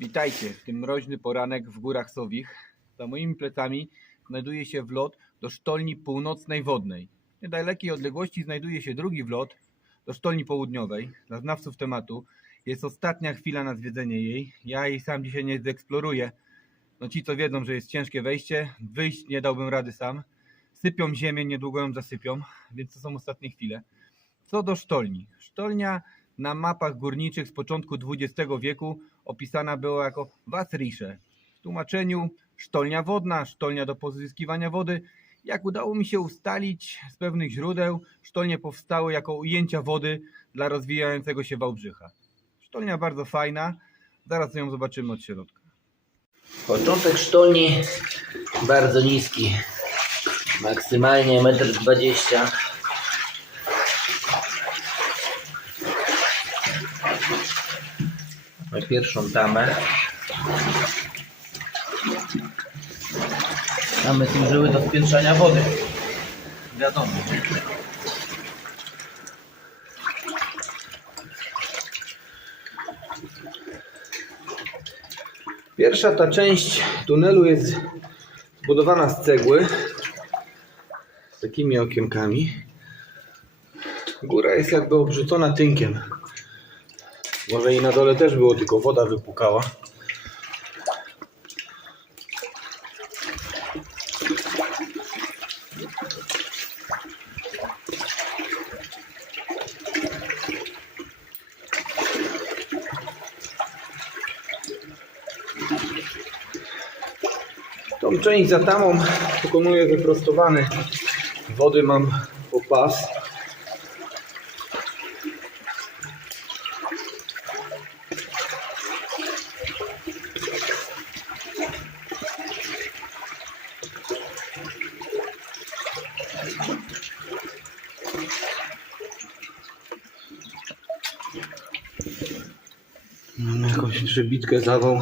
Witajcie w tym mroźny poranek w Górach Sowich. Za moimi plecami znajduje się wlot do sztolni północnej wodnej. W niedalekiej odległości znajduje się drugi wlot do sztolni południowej. Dla znawców tematu jest ostatnia chwila na zwiedzenie jej. Ja jej sam dzisiaj nie zeeksploruję. No ci, co wiedzą, że jest ciężkie wejście, wyjść nie dałbym rady sam. Sypią ziemię, niedługo ją zasypią, więc to są ostatnie chwile. Co do sztolni. Sztolnia na mapach górniczych z początku XX wieku opisana była jako Wasrisze. W tłumaczeniu sztolnia wodna, sztolnia do pozyskiwania wody. Jak udało mi się ustalić z pewnych źródeł, sztolnie powstały jako ujęcia wody dla rozwijającego się Wałbrzycha. Sztolnia bardzo fajna, zaraz ją zobaczymy od środka. Początek sztolni bardzo niski. Maksymalnie 1,20 m. pierwszą tamę. Mamy służyły do spiętrzania wody. Wiadomo. Pierwsza ta część tunelu jest zbudowana z cegły z takimi okienkami. Góra jest jakby obrzucona tynkiem. Może i na dole też było, tylko woda wypukała. Tą część za tamą pokonuję wyprostowany. Wody mam po pas. Jakąś przebitkę zawał.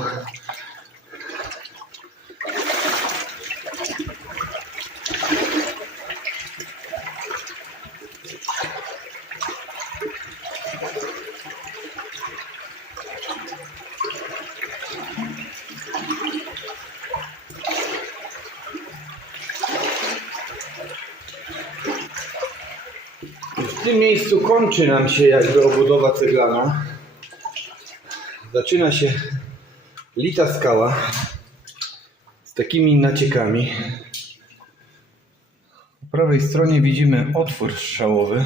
W tym miejscu kończy nam się jakby obudowa ceglana. Zaczyna się lita skała z takimi naciekami. Po prawej stronie widzimy otwór strzałowy.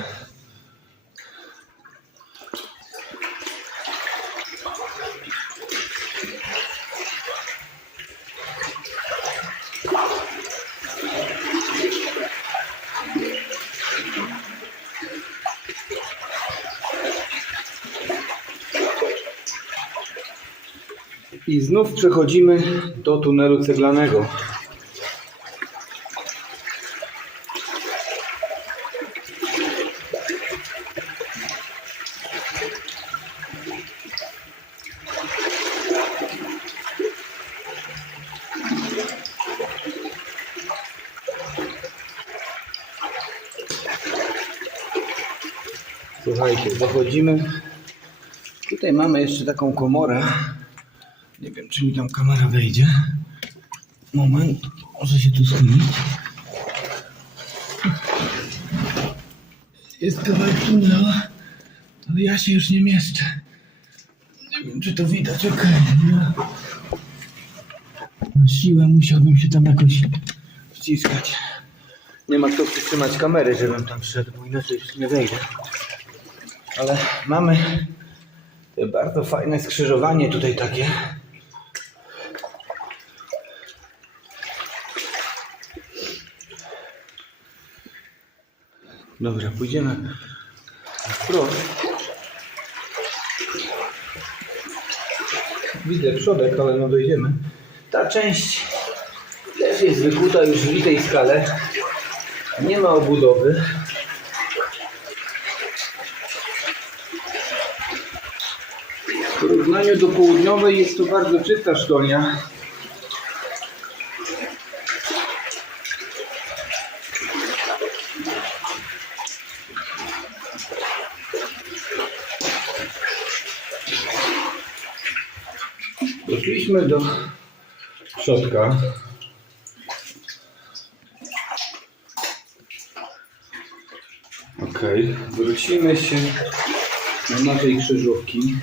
I znów przechodzimy do tunelu ceglanego. Słuchajcie, zachodzimy. Tutaj mamy jeszcze taką komorę. Czy mi tam kamera wejdzie. Moment, może się tu schylić. Jest kawałek tunela, ale ja się już nie mieszczę. Nie wiem, czy to widać, okej. Na siłę musiałbym się tam jakoś wciskać. Nie ma kto przytrzymać kamery, żebym tam wszedł, bo inaczej już nie wejdę. Ale mamy bardzo fajne skrzyżowanie tutaj takie. Dobra, pójdziemy wprost. Widzę przodek, ale no dojdziemy. Ta część też jest wykuta już w litej skale. Nie ma obudowy. W porównaniu do południowej jest to bardzo czysta sztolnia. Doszliśmy do środka. Ok, wrócimy się do naszej krzyżówki.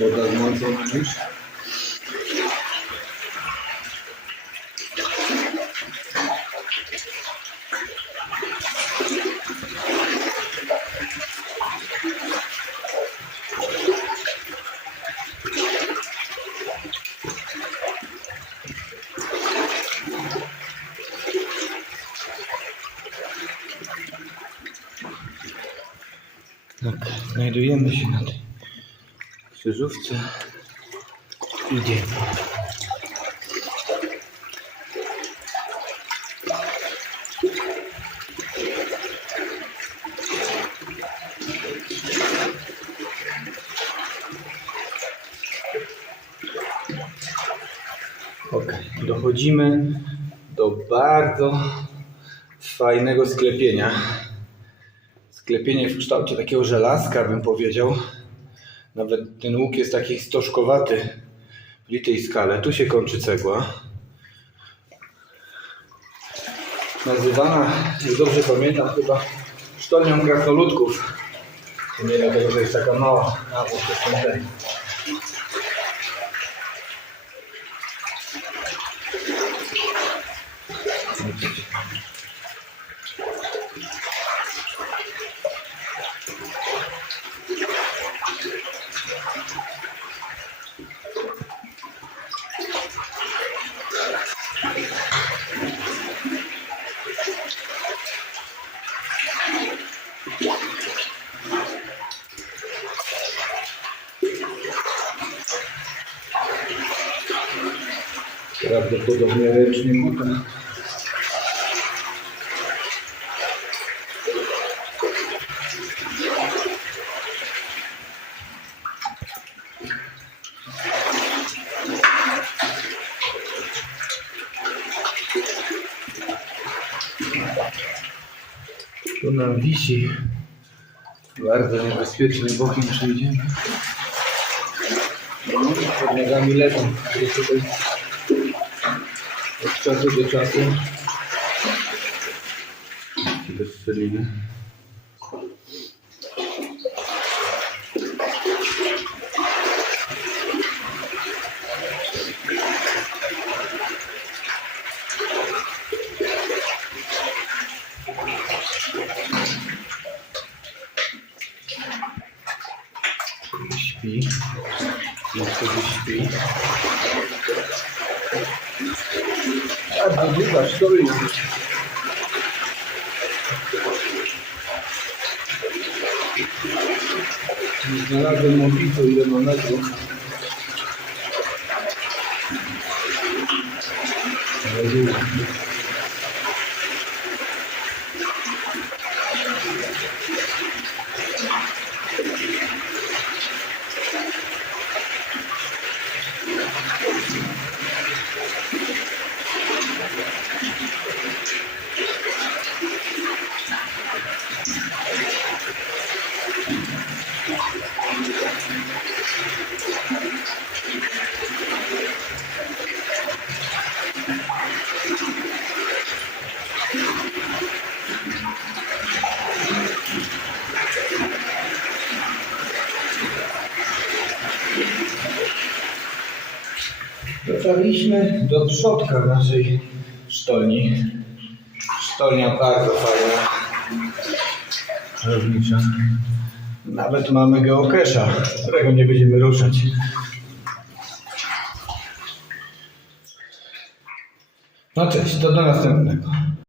Woda zmącona już. Znajdujemy się na tej krzyżówce. Idziemy. Ok, dochodzimy do bardzo fajnego sklepienia. Sklepienie w kształcie takiego żelazka, bym powiedział. Nawet ten łuk jest taki stożkowaty w litej skale. Tu się kończy cegła. Nazywana, jak dobrze pamiętam, chyba sztolnią krasnoludków. Nie dlatego, że jest taka mała. A, bo to są te. Prawdopodobnie ręcznie kuta. Tu nam wisi bardzo niebezpieczny bokiem przejdziemy. No, pod nogami leżą. Jest tutaj od czasu do czasu. Bez szczeliny. Śpi. Jak sobie আর বুদ্ধি বাস্তবই না Nada de mojito y de monaco. Ayuda. Dotarliśmy do środka naszej sztolni. Sztolnia bardzo fajna. Rolnicza. Nawet mamy geokesza, którego nie będziemy ruszać. No cześć, to do następnego.